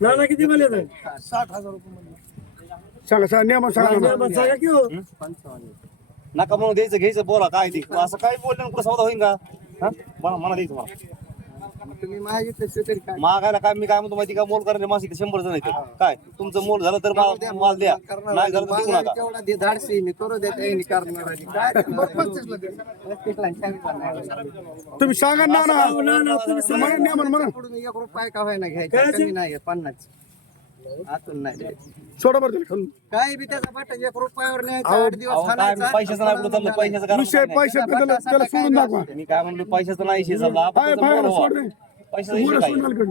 नाना किती बोलले तर? साठ हजार रुपये म्हणलं. सांगा सांगा नियम सांगा सांगा की हो? नका म्हणून द्यायचं घ्यायचं बोला काय ते? असं काय बोललं कुठं सौदा होईन का? हा? मला मला द्यायचं मला. तुम्ही मागितलं तसं तरी काय? मागायला काय मी काय म्हणतो माहिती का? मोल करणारे मासिक शंभर जण आहेत. काय? तुमचं मोल झालं तर माल माल द्या. नाही झालं तर देऊ नका. तेवढा दे धाडसी मी. करू देत आहे, मी करणार. काय. तुम्ही सांगा ना ना हो, ना ना तुम्ही सांगा. म्हणा नियम म्हणा पुढून एक रुपया का होईना घ्यायचा? कमी नाही पन्नास. आतून नाही द्यायचं. सोडा बरं त्याला खालून. काय बी त्याचा बटा एक रुपयावर न्यायचा अहो, आठ दिवस अहो, काय खाण्याचा. पैशाचं नाही कुठं चाललं पैशाचं कारण विषय काय पैसे त्याला त्याला सोडून दाखवा नाही. मी काय म्हणलो पैशाचं नाही विषय समजा आपण बाय त्याचं बाय मोल व्हा. सोड रे पैशाचा विषय मुलं काय सोडून कडे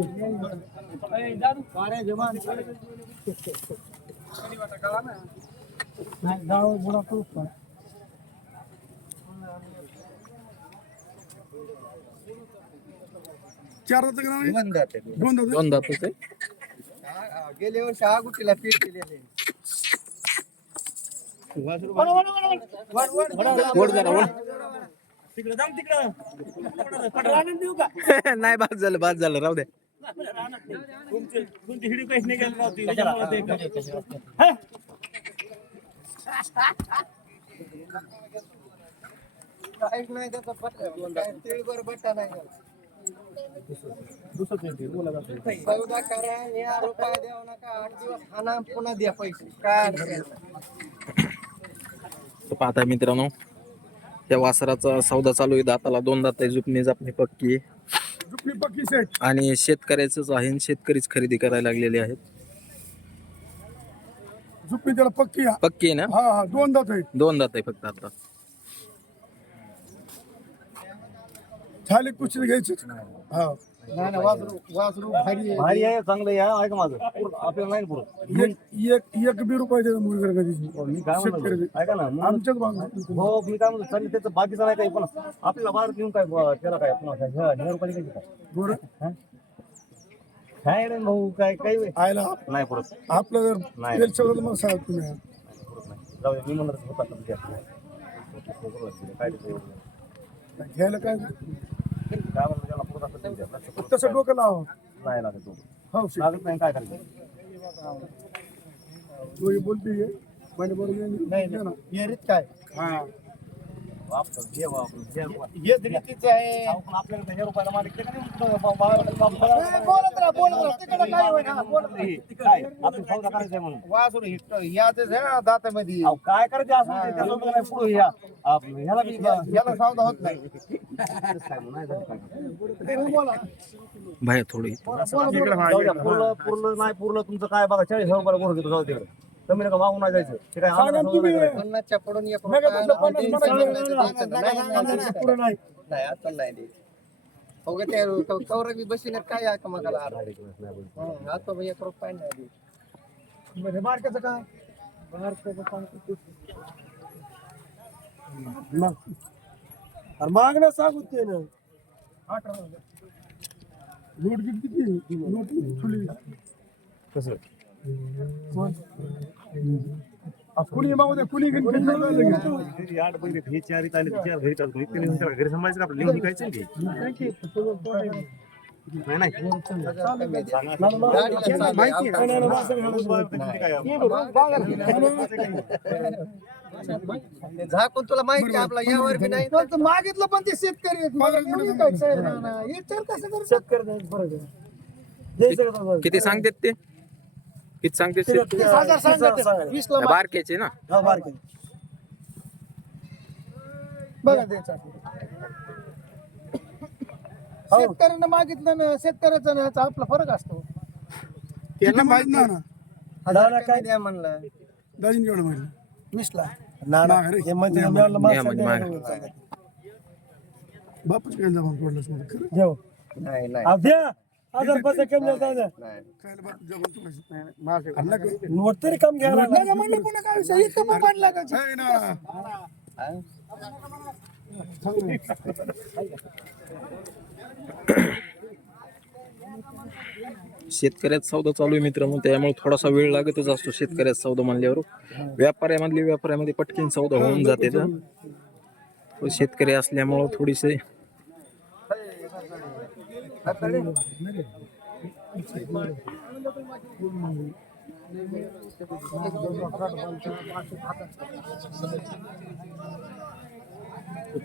चार दात का नाही? बंद आहे ते. दोन दात दोन दातच आहे हा, हा. गेल्या वर्षी आगुटीला पीठ दिलेले ओढ जरा ओढ तिकडे जाऊ तिकडं. रानात देऊ का? नाही बाद झालं बाद झालं. राहू द्या. तुमचे तुमची हिडी काहीच नाही गेलं नव्हती त्याच्यामुळे ते- हा? काहीच नाही त्याचा बट्टा नाही. सौदा करा न्या रुपया देऊ नका आठ दिवस खाना पुन्हा द्या पैसे काय पाहता मित्रांनो त्या वासराचा सौदा चालू आहे. दाताला दोन दात आहे. जुपणी जापणी पक्की. आहे. पक्की आणि शेतकऱ्याचंच आहे आणि शेतकरीच खरेदी करायला लागलेले आहेत. झुकली त्याला पक्की पक्की आहे ना? हा हा दोन दात आहे दोन दात आहे फक्त आता. थाली कुशील घ्यायची हा. नाही ना वासरू वासरू भारी आहे. भारी आहे चांगलं आहे ऐका माझं. आपल्याला नाही पुरं एक एक एक बी रुपये त्याचा मुलगा कधीच. मी काय म्हणतो? ऐका ना मग- आमच्याच भागात हो मी काय म्हणतो चालेल त्याचं बाकीचं नाही काही पण आपल्याला बाहेर घेऊन काय ब- त्याला काय? पुन्हा काय ह्या- घ्यायचं काय? बरं. काय रे भाऊ काय काही वेळ आयला नाही पुरत आपलं जर नाही. तेल मग सांगा तुम्ही. पुरत नाही. जाऊ दे, मी काय ते. घ्यायला काय? काय म्हणलं? तसं डोकं लावा नाही लागत तो हो. लागत नाही काय करायचं तो हे बोलते ये. म्हणे बरोबर ये. नाही ये ना. येरीत काय. हेच रीतीचं आहे हे बोलत राहा बोलत राहा तिकडे काय होईना बोलत. हे, करायचा आहे म्हणून वासरू हिट याच आहे दातामध्ये अहो, काय करायचं असं पुढं या ह्याला याला सौदा होत नाही बोला बाहेर. थोडी पूर्ण नाही पूर्ण तुमचं काय बघा चाळीस हजार रुपयाला मोर घेतो जाऊ तिकडे. कमी नका मागून नाही जायचं? ते काय आम्हाला नाही करायचा. पन्नासच्या पडून एक नका रुपया पन्नास म्हणायचं. द्यायचं. नाही, नाही, नाही, नाही. पुढं नाही. नाही आता नाही हो ते कौर बी बसीने काय आहे का मग हं, आता बी एक रुपया नाही दे म्हणजे मार्केटचं काय? अरे मागणं सांगू ते ना. नोट किती? खुली कसं? कुणी मागू कुणी आठ हे चार इथं आले ते चार घरी चालतो इतके लिहून ठेवा. घरी सांभाळायचं का आपलं लिहून शिकायचं ना ते. नाही नाही कमी द्या. गाडीला चालू आहे, ते झाकून तुला माहिती आहे आपला यावर बी नाही मागितलं पण ते शेतकरी विचार कसं कर शेतकरी? किती सांगतात ते किती सांगतात तीस हजार सांगा ते. वीस ला बारक्याचे ना? हा, बारके. बघा द्यायचं शेतकऱ्यानं मागितलं ना शेतकऱ्याचं ना ह्याचा आपला फरक असतो. त्यांना माहीत ना? ना? हजार कमी द्या म्हणलं. दाजीन केवढं माहिती वीसला. ना, ना. हे मागे. बापच काय जबान पडलं खरं. नाही नाही. अहो, द्या. हजार कमी? नोट तरी कम. म्हणलं पुन्हा काय विषय? इथं शेतकऱ्याचा सौदा चालू आहे मित्रांनो त्यामुळे थोडासा वेळ लागतच असतो शेतकऱ्याचा सौदा म्हणल्यावर. व्यापाऱ्यामधले व्यापाऱ्यामध्ये पटकीन सौदा होऊन जाते. शेतकरी असल्यामुळं थोडीसे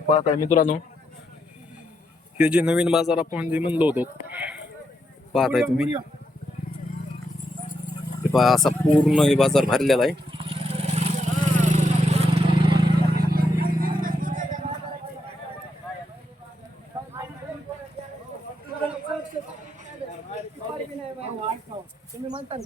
पाहत आहे मित्रांनो. हे जे नवीन बाजार आपण जे म्हणलो होतो पाहत आहे तुम्ही असा पूर्ण हे बाजार भरलेला आहे.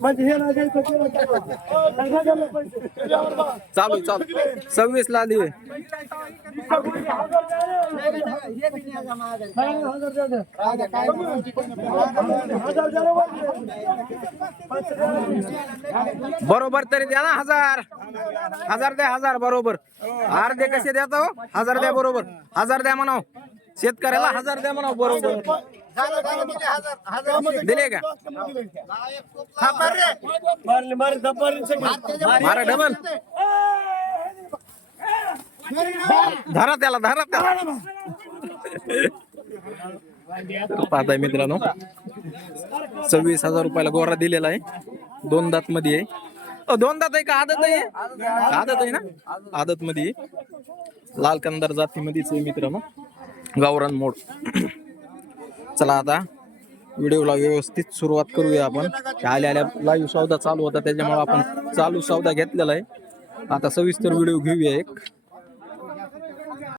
म्हणजे हे नाही द्यायचं ते नाही करायचं. पैसे. बा. चालू चालू सव्वीस ला दिवे बरोबर तरी द्या ना हजार. हजार द्या हजार बरोबर. अर्धे कसे द्या तो हो? हजार द्या बरोबर. हजार द्या म्हणाव. शेतकऱ्याला हजार द्या म्हणाव बरोबर. दिले का? मारा डबल. धरा त्याला धरा त्याला. पाहताय मित्रांनो सव्वीस हजार रुपयाला गोरा दिलेला आहे. दोन दात मध्ये आहे. दोन दात आहे का? आदत आहे? आदत आहे ना? आदत मध्ये. लाल कंदार जातीमध्येच आहे मित्रांनो. गावरान मोड. चला आता व्हिडिओला व्यवस्थित सुरुवात करूया आपण. आल्या आल्या लाईव्ह सौदा चालू होता त्याच्यामुळे आपण चालू सौदा घेतलेला आहे. आता सविस्तर व्हिडिओ घेऊया एक.